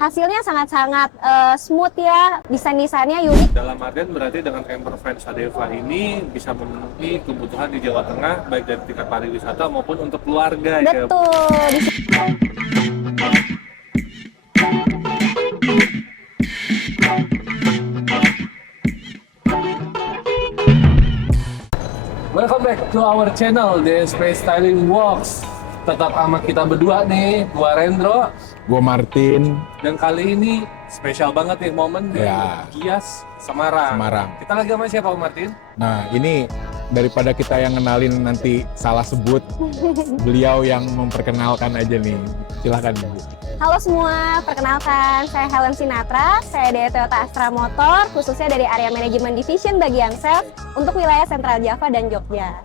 hasilnya sangat-sangat smooth ya, desain-desainnya unik. Dalam artian berarti dengan camper van Sadeva ini bisa memenuhi kebutuhan di Jawa Tengah baik dari tingkat pariwisata maupun untuk keluarga. Betul. Welcome back to our channel, DSP Styling Walks. Tetap sama kita berdua nih, gua Rendro. Gua Martin. Dan kali ini spesial banget nih momen di Ya. Gias Semarang. Kita lagi sama siapa, Martin? Nah, ini daripada kita yang kenalin nanti salah sebut, beliau yang memperkenalkan aja nih. Silahkan, Bu. Halo semua, perkenalkan saya Helen Sinatra, saya dari Toyota Astra Motor, khususnya dari area manajemen division bagian sales untuk wilayah Sentral Java dan Jogja.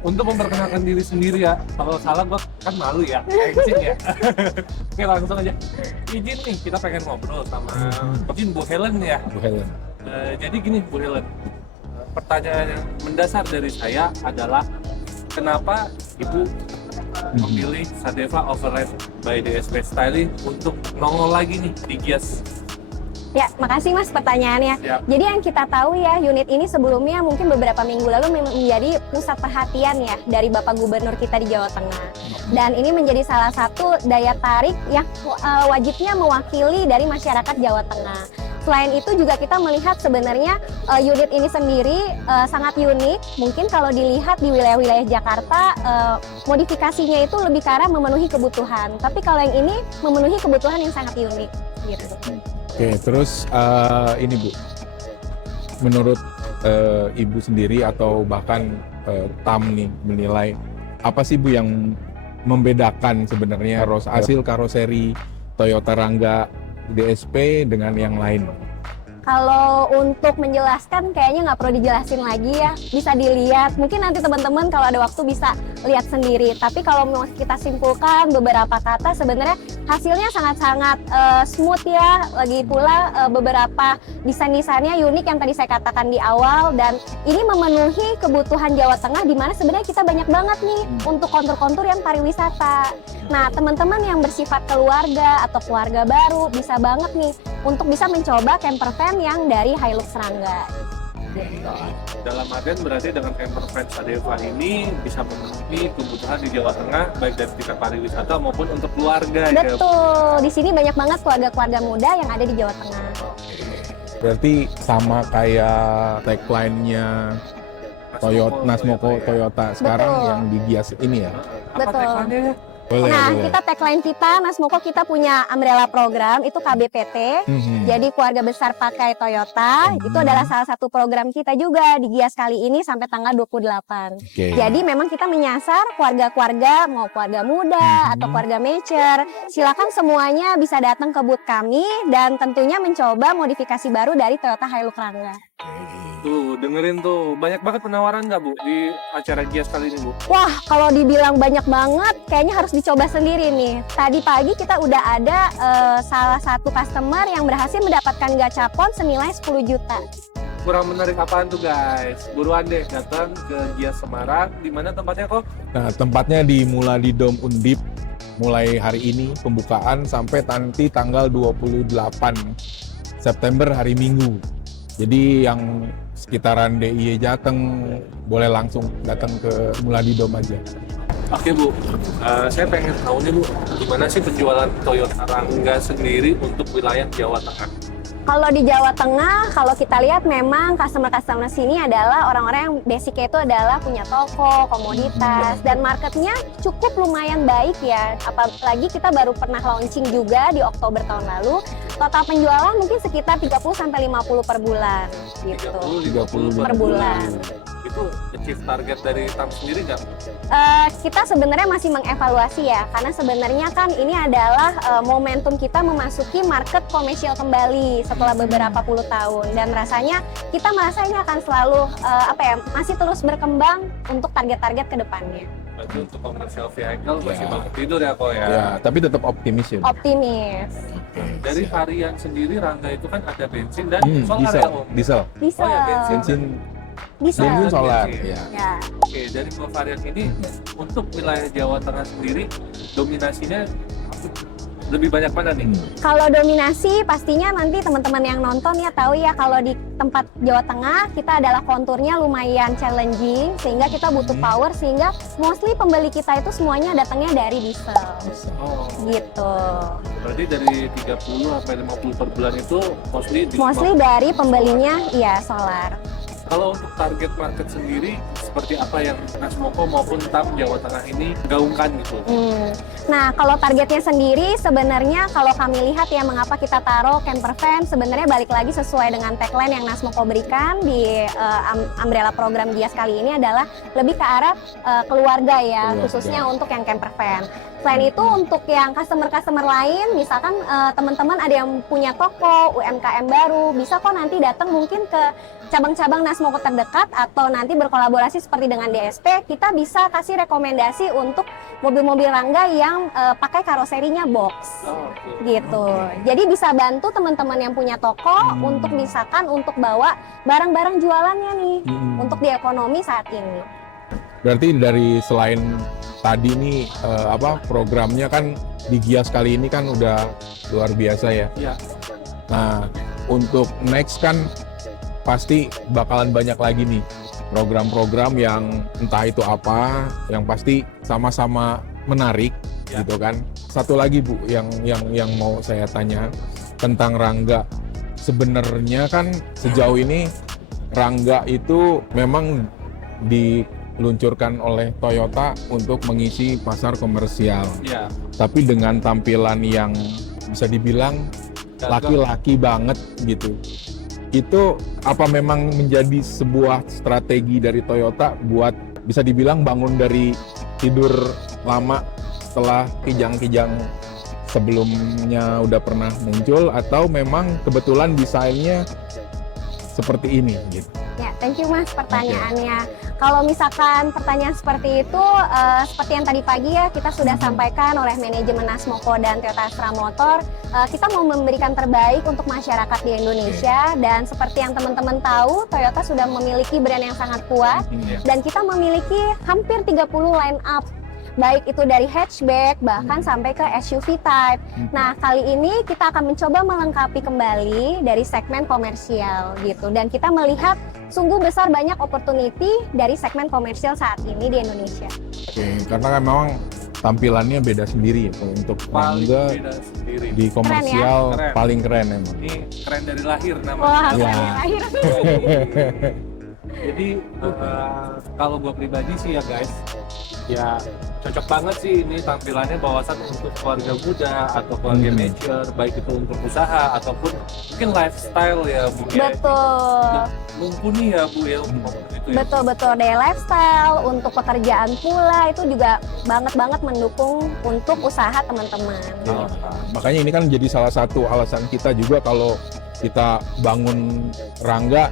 Untuk memperkenalkan diri sendiri ya, kalau salah gua kan malu ya, izin ya. Oke, langsung aja. Izin nih, kita pengen ngobrol sama mungkin Bu Helen ya. Bu Helen. Jadi gini Bu Helen, pertanyaan yang mendasar dari saya adalah kenapa Ibu memilih Sadeva Overland by DSP Styling untuk nongol lagi nih di Gias? Ya, makasih Mas pertanyaannya. Siap. Jadi yang kita tahu ya, unit ini sebelumnya mungkin beberapa minggu lalu menjadi pusat perhatian ya dari Bapak Gubernur kita di Jawa Tengah. Dan ini menjadi salah satu daya tarik yang wajibnya mewakili dari masyarakat Jawa Tengah. Selain itu juga kita melihat sebenarnya unit ini sendiri sangat unik. Mungkin kalau dilihat di wilayah-wilayah Jakarta, modifikasinya itu lebih ke arah memenuhi kebutuhan. Tapi kalau yang ini memenuhi kebutuhan yang sangat unik. Gitu. Oke, terus ini Bu, menurut Ibu sendiri atau bahkan TAM nih menilai apa sih Bu yang membedakan sebenarnya hasil karoseri Toyota Rangga DSP dengan yang lain? Kalau untuk menjelaskan kayaknya nggak perlu dijelasin lagi ya, bisa dilihat. Mungkin nanti teman-teman kalau ada waktu bisa lihat sendiri. Tapi kalau mau kita simpulkan beberapa kata, sebenarnya hasilnya sangat-sangat smooth ya. Lagi pula beberapa desain-desainnya unik yang tadi saya katakan di awal. Dan ini memenuhi kebutuhan Jawa Tengah di mana sebenarnya kita banyak banget nih untuk kontur-kontur yang pariwisata. Nah, teman-teman yang bersifat keluarga atau keluarga baru bisa banget nih untuk bisa mencoba camper van yang dari Hilux Rangga. Dalam artian berarti dengan camper van Sadeva ini bisa memenuhi kebutuhan di Jawa Tengah baik dari tingkat pariwisata maupun untuk keluarga. Betul, di sini banyak banget keluarga-keluarga muda yang ada di Jawa Tengah. Berarti sama kayak tagline-nya Toyota Nasmoko Toyota sekarang Betul. yang di Gias ini ya? Apa Betul. tagline-nya ya? Boleh, Nah, boleh. kita tagline kita, Mas Moko, kita punya umbrella program, itu KBPT. Jadi keluarga besar pakai Toyota, itu adalah salah satu program kita juga di Gias kali ini sampai tanggal 28. Oke. Jadi memang kita menyasar keluarga-keluarga, mau keluarga muda atau keluarga mature. Silakan semuanya bisa datang ke booth kami dan tentunya mencoba modifikasi baru dari Toyota Hilux Rangga. Tuh, dengerin tuh. Banyak banget penawaran nggak Bu di acara Gias kali ini Bu? Wah, kalau dibilang banyak banget, kayaknya harus dicoba sendiri nih. Tadi pagi kita udah ada salah satu customer yang berhasil mendapatkan gacapon senilai 10 juta. Kurang menarik apaan tuh guys? Buruan deh datang ke Gias Semarang. Di mana tempatnya kok? Nah, tempatnya di Muladi Dom Undip mulai hari ini pembukaan sampai nanti tanggal 28 September hari Minggu. Jadi yang sekitaran DIY Jateng boleh langsung datang ke Muladi Dom aja. Oke Bu, saya pengen tahu nih Bu, gimana sih penjualan Toyota Rangga sendiri untuk wilayah Jawa Tengah? Kalau di Jawa Tengah, kalau kita lihat memang customer-customer sini adalah orang-orang yang basicnya itu adalah punya toko, komoditas, dan marketnya cukup lumayan baik ya. Apalagi kita baru pernah launching juga di Oktober tahun lalu. Total penjualan mungkin sekitar 30-50 per bulan gitu. 30-50 Per bulan. Itu achieve target dari TAM sendiri nggak? Kita sebenarnya masih mengevaluasi ya, karena sebenarnya kan ini adalah momentum kita memasuki market komersial kembali setelah beberapa puluh tahun, dan rasanya kita merasa ini akan selalu masih terus berkembang untuk target-target ke depannya. Berarti untuk commercial vehicle masih banget tidur ya kok ya? Ya, tapi tetap optimis ya. Optimis. Dari varian sendiri Rangga itu kan ada bensin dan solar diesel, ya Om? diesel, Diesel. Oh ya, bensin. bensin Diesel. bensin solar. Bensin. Ya. Ya. Oke, dari dua varian ini untuk wilayah Jawa Tengah sendiri dominasinya lebih banyak mana nih? Kalau dominasi pastinya nanti teman-teman yang nonton ya tahu ya kalau di tempat Jawa Tengah kita adalah konturnya lumayan challenging sehingga kita butuh power sehingga mostly pembeli kita itu semuanya datangnya dari diesel Oh, gitu. berarti dari 30 sampai 50 per bulan itu Mostly dari pembelinya iya solar. Kalau untuk target market sendiri, seperti apa yang Nasmoko maupun TAM Jawa Tengah ini gaungkan gitu? Nah, kalau targetnya sendiri sebenarnya kalau kami lihat ya mengapa kita taruh camper van sebenarnya balik lagi sesuai dengan tagline yang Nasmoko berikan di umbrella program Gias kali ini adalah lebih ke arah keluarga ya, khususnya untuk yang camper van. Selain itu untuk yang customer-customer lain, misalkan teman-teman ada yang punya toko, UMKM baru, bisa kok nanti datang mungkin ke cabang-cabang Nasmoko terdekat atau nanti berkolaborasi seperti dengan DSP, kita bisa kasih rekomendasi untuk mobil-mobil Rangga yang pakai karoserinya box. Gitu. Jadi bisa bantu teman-teman yang punya toko untuk misalkan untuk bawa barang-barang jualannya nih untuk di ekonomi saat ini. Berarti dari selain tadi nih programnya kan di Gias kali ini kan udah luar biasa ya. Iya. Nah, untuk next kan pasti bakalan banyak lagi nih program-program yang entah itu apa, yang pasti sama-sama menarik gitu kan. Satu lagi Bu yang mau saya tanya tentang Rangga. Sebenarnya kan sejauh ini Rangga itu memang diluncurkan oleh Toyota untuk mengisi pasar komersial. Iya. Tapi dengan tampilan yang bisa dibilang laki-laki banget gitu. Itu apa memang menjadi sebuah strategi dari Toyota buat bisa dibilang bangun dari tidur lama setelah kijang-kijang sebelumnya udah pernah muncul, atau memang kebetulan desainnya seperti ini gitu? Ya, thank you Mas pertanyaannya. Kalau misalkan pertanyaan seperti itu, seperti yang tadi pagi ya kita sudah sampaikan oleh manajemen Nasmoko dan Toyota Astra Motor, kita mau memberikan terbaik untuk masyarakat di Indonesia. Dan seperti yang teman-teman tahu, Toyota sudah memiliki brand yang sangat kuat dan kita memiliki hampir 30 line up, baik itu dari hatchback bahkan sampai ke SUV type. Nah, kali ini kita akan mencoba melengkapi kembali dari segmen komersial gitu, dan kita melihat sungguh besar banyak opportunity dari segmen komersial saat ini di Indonesia. Oke, karena kan memang tampilannya beda sendiri ya kalau untuk Rangga di komersial. Keren ya? Paling keren emang. Ini keren dari lahir namanya. Wah, Ya. keren ya, lahir. Jadi kalau gue pribadi sih ya guys, ya cocok banget sih ini tampilannya bawasan untuk keluarga muda atau keluarga mature, baik itu untuk usaha ataupun mungkin lifestyle ya Bu ya. Betul. Mumpuni ya Bu ya untuk itu ya. Betul dari lifestyle, untuk pekerjaan pula itu juga banget mendukung untuk usaha teman-teman. Nah, makanya ini kan jadi salah satu alasan kita juga kalau kita bangun Rangga,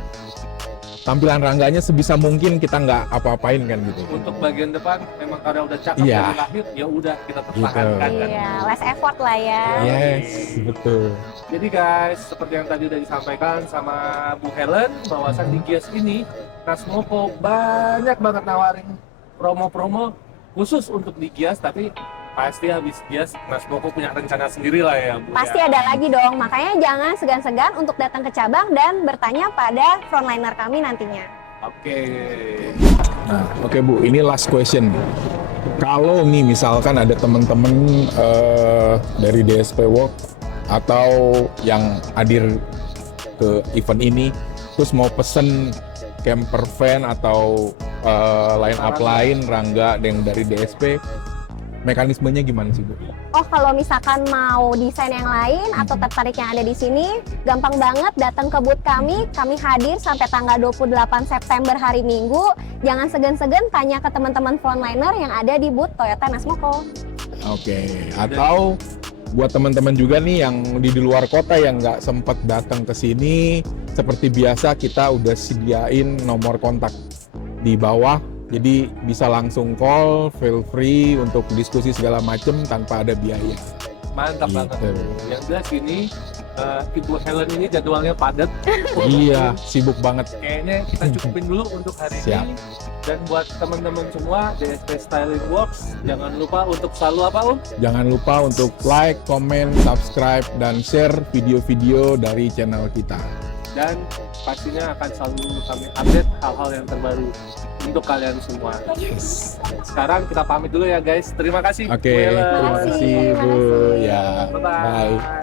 tampilan Rangganya sebisa mungkin kita nggak apa-apain kan gitu. Untuk bagian depan memang karena udah cakep Iya. dari lahir, ya udah kita pertahankan kan. Iya, less effort lah ya. Yes, betul. Jadi guys, seperti yang tadi udah disampaikan sama Bu Helen, bahwasan di Gias ini Nasmoko banyak banget nawarin promo-promo khusus untuk di Gias, tapi pasti habis Gias Nasmoko punya rencana sendiri lah ya Bu. Pasti ya. ada lagi dong, makanya jangan segan-segan untuk datang ke cabang dan bertanya pada frontliner kami nantinya. Oke. Nah, oke Bu, ini last question. Kalau nih misalkan ada teman-teman dari DSP Work atau yang hadir ke event ini, terus mau pesen camper van atau line up lain Rangga yang dari DSP, mekanismenya gimana sih Bu? Oh, kalau misalkan mau desain yang lain atau tertarik yang ada di sini, gampang banget datang ke booth kami. Kami hadir sampai tanggal 28 September hari Minggu. Jangan segan-segan tanya ke teman-teman frontliner yang ada di booth Toyota Nasmoko. Oke, atau buat teman-teman juga nih yang di luar kota yang nggak sempat datang ke sini, seperti biasa kita udah sediain nomor kontak di bawah. Jadi bisa langsung call, feel free untuk diskusi segala macam tanpa ada biaya. Mantap Gitu. banget. Yang jelas ini Ibu Helen ini jadwalnya padat. Iya, sibuk banget. Kayaknya kita cukupin dulu untuk hari Siap. ini. Dan buat teman-teman semua, DSP Styling Works, jangan lupa untuk selalu apa, Om? Jangan lupa untuk like, comment, subscribe, dan share video-video dari channel kita. Dan pastinya akan selalu kami update hal-hal yang terbaru untuk kalian semua. Yes. Sekarang kita pamit dulu ya guys. Terima kasih. Oke, Bu Helen. terima kasih Bu. Ya, Bye-bye. bye.